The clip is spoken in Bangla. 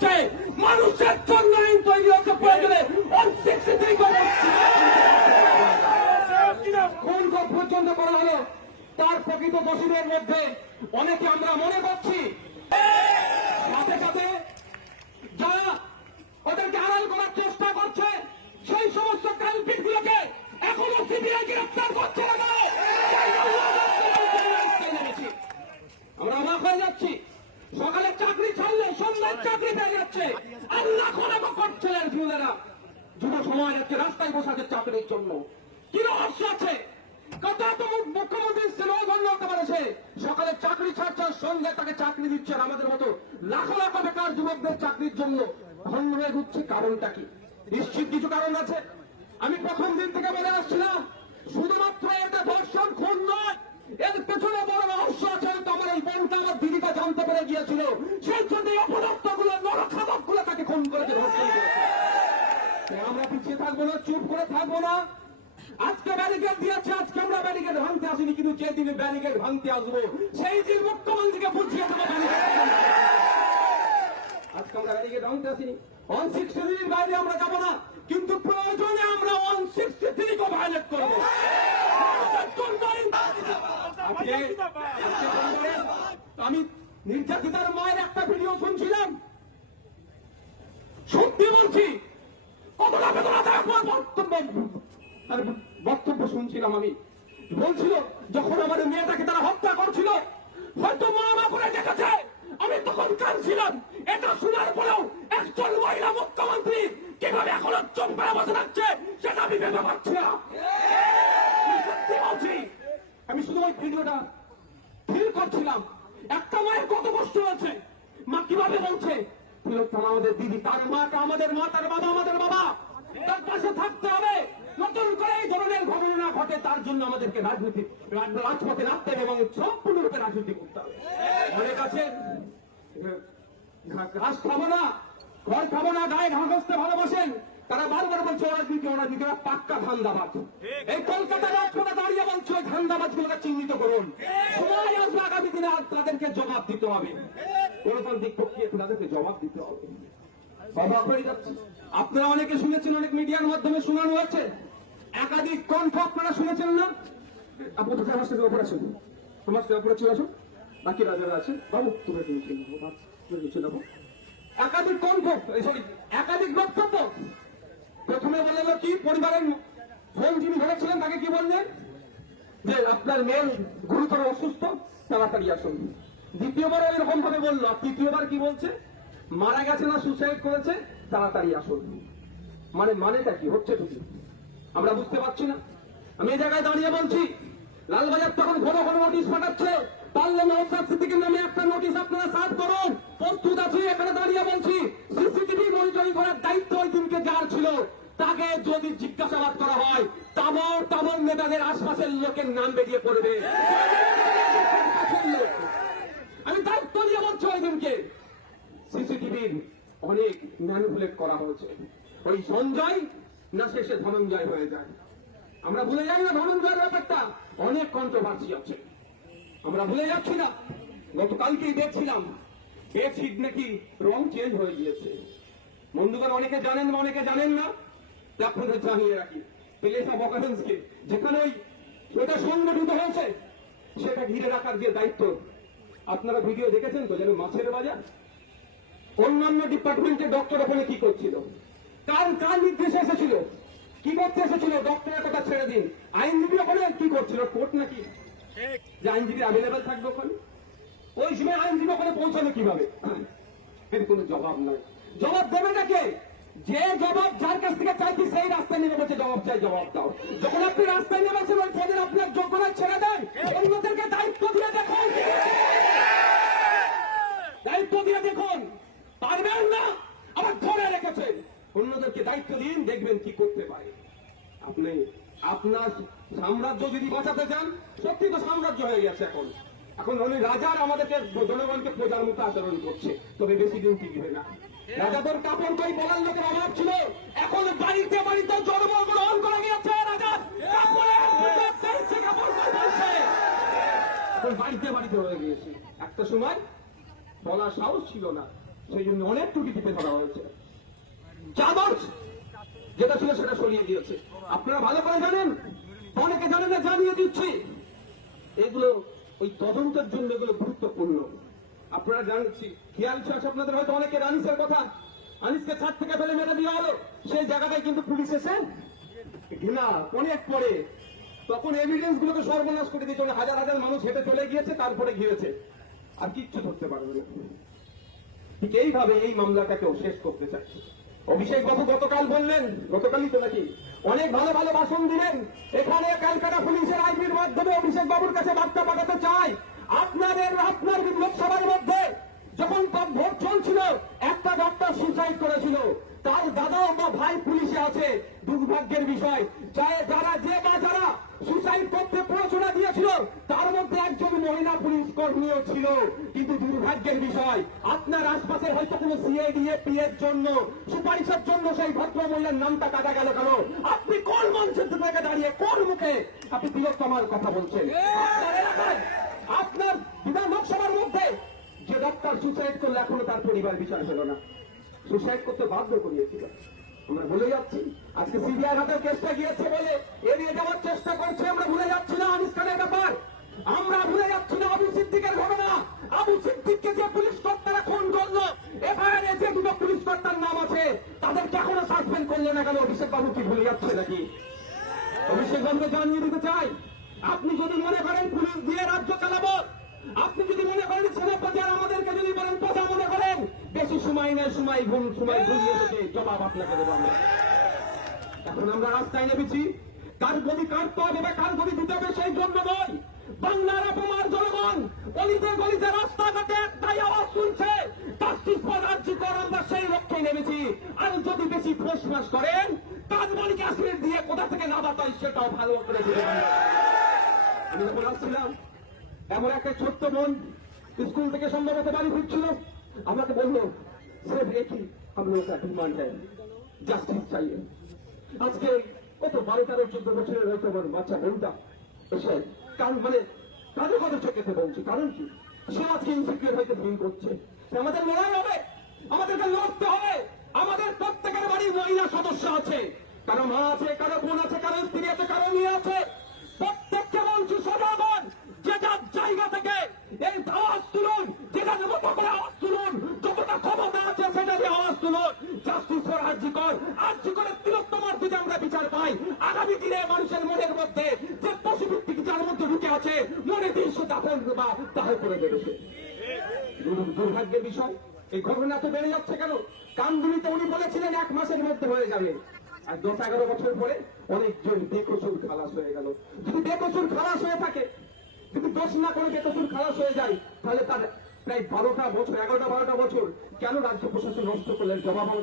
হচ্ছে, মানুষের জন্য আইন তৈরি হচ্ছে প্রয়োজনে কোন কোন পর্যন্ত করা হলো। তার প্রকৃত দোষীদের মধ্যে অনেকে আমরা মনে করছি। সাথে সাথে যারা ওদেরকে আড়াল করার চেষ্টা করছে সেই সমস্ত কালপিট গুলোকে এখনও সিবিআই গ্রেপ্তার করছে না কেন? সেই জন্য আমরা রাস্তায় নেমেছি। আমরা অবাক হয়ে যাচ্ছি সকালে চাকরি ছাড়লে সন্ধ্যায় চাকরি পেয়ে যাচ্ছে আর লাখো লাখো করছিলেন যুবরা সমাজ আজকে রাস্তায় বসাতে চাকরির জন্য। কি রহস্য আছে? মুখ্যমন্ত্রী সিনেমা হতে পারে সকালে চাকরি ছাড়ছে, সন্ধ্যায় তাকে চাকরি দিচ্ছে আমাদের মতো লাখো লাখো বেকার যুবকদের চাকরির জন্য ধন্য হয়ে ঘুরছে। কারণটা কি? নিশ্চিত কিছু কারণ আছে? আমি প্রথম দিন থেকে বলে আসছিলাম, শুধুমাত্র এটা ধর্ষণ, খুন নয়, এর পেছনে বড় রহস্য আছে। তো এই বোনটা আমার দিদিটা জানতে পেরে গিয়েছিল। সেই জন্য অপদার্থগুলো নরখাদকগুলো তাকে খুন করেছে, ধর্ষণ করেছে। আমরা পিছিয়ে থাকব না, চুপ করে থাকব না। আজকে ব্যারিকেড দিয়েছে, আজকে আমরা ব্যারিকেড ভাঙতে আসিনি, কিন্তু যে দিনে ব্যারিকেড ভাঙতে আসব, সেই দিন মুখ্যমন্ত্রীকে বুঝিয়ে দেবো ব্যারিকেড আজকে আমরা ব্যারিকেড ভাঙতে আসিনি। অন থ্রির বাইরে আমরা যাব না কিন্তু প্রয়োজনে আমরা ওয়ান সিক্সটি থ্রিকে ভায়োলেট করব আজকে আজকে পরিবারের আমি নির্যাতিতার মায়ের একটা ভিডিও শুনছিলাম সত্যি বলছি কতটা বেদনাদায়ক আমার বক্তব্য শুনছিলাম আমি। বলছিল, যখন আমার মেয়েটাকে তারা হত্যা করছিল, হয়তো মা মা করে দেখেছে। আমি তখন কাঁদছিলাম। এটা শোনার পরেও একজন মহিলা মুখ্যমন্ত্রী কীভাবে এখনও চোখ পেয়ে বসে থাকছে, সেটা আমি ভেবে পাচ্ছি না। আমি শুধু ওই ভিডিওটা ফিল করছিলাম। একটা মায়ের কত কষ্ট হয়েছে। মা কীভাবে বলছে আমাদের দিদি, তার মাকে আমাদের মা, তার বাবা আমাদের বাবা। তার পাশে থাকতে হবে। নতুন করে এই ধরনের ঘটনা ঘটে, তার জন্য আমাদেরকে রাজনীতি রাজপথে নামতে হবে এবং সম্পূর্ণরূপে রাজনীতি করতে হবে। অনেক আছে। ঘাস খাব না, ঘর খাব না, গায়ে ঘাস আসতে ভালোবাসেন। তারা বারবার বলছে ওরা দিকে পাক্কা ধান্দাবাজ। এই কলকাতা রাজপথে দাঁড়িয়ে বলছে, ওই ধান্দাবাজ গুলোকে চিহ্নিত করুন। সময় আসবে আগামী দিনে তাদেরকে জবাব দিতে হবে। গণতান্ত্রিক প্রক্রিয়া তাদেরকে জবাব দিতে হবে। আপনারা অনেকে শুনেছেন, অনেক মিডিয়ার মাধ্যমে শোনানো হচ্ছে। একাধিক কণ্ঠ আপনারা শুনেছেন না? আপনি তো আমার সাথে তোমার সাথে বাকি রাজারা আছে বাবু তুমি। একাধিক কণ্ঠ একাধিক বক্তব্য। প্রথমে বলল কি, পরিবারের ফোন যিনি ধরেছিলেন, তাকে কি বললেন? যে আপনার মেয়ে গুরুতর অসুস্থ, তাড়াতাড়ি আসুন। দ্বিতীয়বার এরকম ভাবে বলল তৃতীয়বার কি বলছে? মারা গেছে না সুসাইড করেছে, তাড়াতাড়ি আসুন। মানে মানেটা কি? হচ্ছে আমরা বুঝতে পারছি না। আমি এই জায়গায় দাঁড়িয়ে বলছি, লালবাজার তখন ঘন ঘন নোটিশ পাঠাচ্ছে। পারলে সিদ্দিকের নামে একটা নোটিশ আপনারা সার্ভ করুন। প্রস্তুত আছি, এখানে দাঁড়িয়ে বলছি সিসিটিভি মনিটরিং করার দায়িত্ব ওই দিনকে যার ছিল? তাকে যদি জিজ্ঞাসাবাদ করা হয়, তামর তামর নেতাদের আশপাশের লোকের নাম বেরিয়ে পড়বে। আমি দায়িত্ব দিয়ে বলছি ওই দিনকে। সিসিটিভির অনেক ম্যানুপুলেট করা হয়েছে। ওই সঞ্জয় না শেষে ধনঞ্জয় হয়ে যায়। আমরা ভুলে যাই না ধনঞ্জয়ের ব্যাপারটা। অনেক কন্ট্রোভার্সি আছে। আমরা ভুলে যাচ্ছি না। গতকালকেই দেখছিলাম। বেডশিট নাকি রং চেঞ্জ হয়ে গিয়েছে। বন্ধুগণ, অনেকে জানেন বা অনেকে জানেন না আপনাদের জানিয়ে রাখি। প্লেস অফ অকারেন্সকে যেখানে ওই ওটা সংগঠিত হয়েছে, সেটা ঘিরে রাখার যে দায়িত্ব, আপনারা ভিডিও দেখেছেন তো, যেন মাছের বাজার? অন্যান্য ডিপার্টমেন্টের ডক্টর ওখানে কি করছিল? কার কার নির্দেশে এসেছিল? কি করতে এসেছিল? ডক্টরের কথা ছেড়ে দিন। আইনজীবী ওখানে কি করছিল? কোর্ট নাকি? যে আইনজীবী অ্যাভেলেবেল থাকবে ওখানে? ওই সময় আইনজীবী ওখানে পৌঁছানো কীভাবে? এর কোনো জবাব নাই। জবাব দেবে নাকে যে জবাব যার কাছ থেকে চাইছি সেই রাস্তায় নেমে বলছে জবাব চাই জবাব দাও। যখন আপনি রাস্তায় নেমেছেন ওই পদের আপনার যোগ্যতা ছেড়ে দেন অন্যদেরকে দায়িত্ব দিয়ে দেখুন দায়িত্ব দিয়ে দেখুন পারবেন না আবার ধরে রেখেছেন অন্যদেরকে দায়িত্ব দিন দেখবেন কি করতে পারে আপনি আপনার সাম্রাজ্য যদি বাঁচাতে চান সত্যি তো সাম্রাজ্য হয়ে গেছে এখন। এখন উনি রাজার আমাদেরকে জনগণকে প্রজার মতো আচরণ করছে, তবে বেশি দিন টিকবে না। রাজাদের কাপড় কই বলার লোকের অভাব ছিল? এখন বাড়িতে বাড়িতে জন্মগ্রহণ করে গিয়েছে এখন বাড়িতে বাড়িতে হয়ে গিয়েছে। একটা সময় বলার সাহস ছিল না, সেই জন্য অনেক ত্রুটি টিপে ধরা হয়েছে। চাদর যেটা ছিল সেটা সরিয়ে দিয়েছে। আপনারা ভালো করে জানেন, অনেকে জানেন না, জানিয়ে দিচ্ছি। এগুলো ওই তদন্তের জন্য এগুলো গুরুত্বপূর্ণ। আপনারা জানছি, খেয়াল আছে আপনাদের হয়তো অনেকের আনিসের কথা আনিসকে ছাদ থেকে ফেলে মেরে দেওয়া হলো, সেই জায়গাটায় কিন্তু পুলিশ এসে ঘৃণা, অনেক পরে তখন এভিডেন্স গুলোকে সর্বনাশ করে দিয়েছে হাজার হাজার মানুষ হেঁটে চলে গিয়েছে, তারপরে ঘিরেছে আর কিচ্ছু ধরতে পারবে না। ঠিক এইভাবে এই মামলাটাকেও শেষ করতে চাচ্ছে অভিষেক বাবু গতকাল বললেন গতকালই তো নাকি? অনেক ভালো ভালো ভাষণ দিলেন। এখানে ক্যালকাটা পুলিশের আইপির মাধ্যমে অভিষেক বাবুর কাছে বার্তা পাঠাতে চাই। আপনাদের আপনার লোকসভার মধ্যে যখন তার ভোট চলছিল একটা ডক্টর সুসাইড করেছিল তার দাদা বা ভাই পুলিশে আছে দুর্ভাগ্যের বিষয় যা- যারা যে বা যারা সুসাইড করতে প্ররোচনা দিয়েছিল তার মধ্যে একজন মহিলা পুলিশ কর্মীও ছিল কিন্তু দুর্ভাগ্যের বিষয়, আপনার আশপাশে হয়তো কোনো সিআইডিএপি এর জন্য, সুপারিশের জন্য সেই ভদ্র মহিলার নামটা কাটা গেল কেন? আপনি কোন মঞ্চের থেকে দাঁড়িয়ে, কোন মুখে? আপনি তিলোত্তমার কথা বলছেন। আপনার বিধান লোকসভার মধ্যে যে ডক্টর সুসাইড করলে, এখনও তার পরিবার বিচার হলো না। সুসাইড করতে বাধ্য করিয়েছিল। আমরা ভুলে যাচ্ছি। আজকে সিবিআই হাতে কেসটা গিয়েছে বলে এড়িয়ে যাওয়ার চেষ্টা করছে, আমরা ভুলে যাচ্ছি না আনিস ব্যাপার। আমরা ভুলে যাচ্ছি না আবু সিদ্দিকের ঘটনা। আবু সিদ্দিককে যে পুলিশ কর্তারা খুন করল, এফআইআর যে দুটো পুলিশ কর্তার নাম আছে, তাদেরকে এখনও সাসপেন্ড করলে না কেন অভিষেক বাবু কি ভুলে যাচ্ছে নাকি? অভিষেক বাবুকে জানিয়ে দিতে চাই, আপনি যদি মনে করেন পুলিশ দিয়ে রাজ্য চালাবো, আপনি যদি মনে করেন সেনাপতি আর আমাদেরকে যদি বলেন কথা মনে করেন, বেশি সময় নেই, সময় ঘুম, সময় ঘুরিয়ে দেবে জবাব আপনাকে দেবো আমরা। এখন আমরা রাস্তায় নেমেছি, কার গদি কাটতে হবে বা কার গদি দিতে হবে সেই জন্য নয়। বাংলার অপমান জনগণ, গলিতে গলিতে রাস্তাঘাটে তাই আওয়াজ শুনছে তাস্তিস রাজ্য কর আমরা সেই লক্ষ্যে নেমেছি। আর যদি বেশি ফোস করেন, তার মানে মালিক অ্যাসিড দিয়ে কোথা থেকে না বাতাই সেটাও ভালো করে আমি যখন আসছিলাম, এমন একটা ছোট্ট বোন স্কুল থেকে সম্ভবত বাড়ি ফিরছিল। আমাকে বলল স্রেফ একই আমি ওটা ডিমান্ড হ্যাঁ জাস্টিস চাইয়ে। আজকে কত বারো তেরো, চোদ্দ বছরের হয়তো আমার বাচ্চা বোনটা এসে কারণ মানে কাজে কাজে চোখেতে বলছি। কারণ কি? সে আজকে ইনসিকিউর হয়তো ফিল করছে। আমাদের লড়াই হবে। আমাদেরকে লড়তে হবে। আমাদের প্রত্যেকের বাড়ির মহিলা সদস্য আছে। কারও মা আছে, কারও বোন আছে, কারও স্ত্রী আছে, কারও মেয়ে আছে। প্রত্যেককে বলছি সজাগন যে যার জায়গা থেকে এই আওয়াজ তুলুন, যে যার মতো করে আওয়াজ তুলুন, যতটা ক্ষমতা আছে সেটা দিয়ে আওয়াজ তুলুন। জাস্টিস ফর আর্যিকর আর্যিকরের তিলোত্তমার যদি আমরা বিচার পাই, আগামী দিনে মানুষের মনের মধ্যে যে পশুভিত্তিক যার মধ্যে ঢুকে আছে, মনে দিন সে দাফন বা দাহ করে। দুর- দুর্ভাগ্যের বিষয়, এই ঘটনা তো বেড়ে যাচ্ছে কেন? কামদুলিতে উনি বলেছিলেন, এক মাসের মধ্যে হয়ে যাবে। আর দশ এগারো বছর পরে অনেকজন বেকসুর খালাস হয়ে গেল। যদি বেকসুর খালাস হয়ে থাকে, যদি দোষ না করে বেকসুর খালাস হয়ে যায়, তাহলে তার প্রায় বারোটা বছর, এগারোটা বারোটা বছর কেন রাজ্য প্রশাসন নষ্ট করলেন? জবাব আমাদের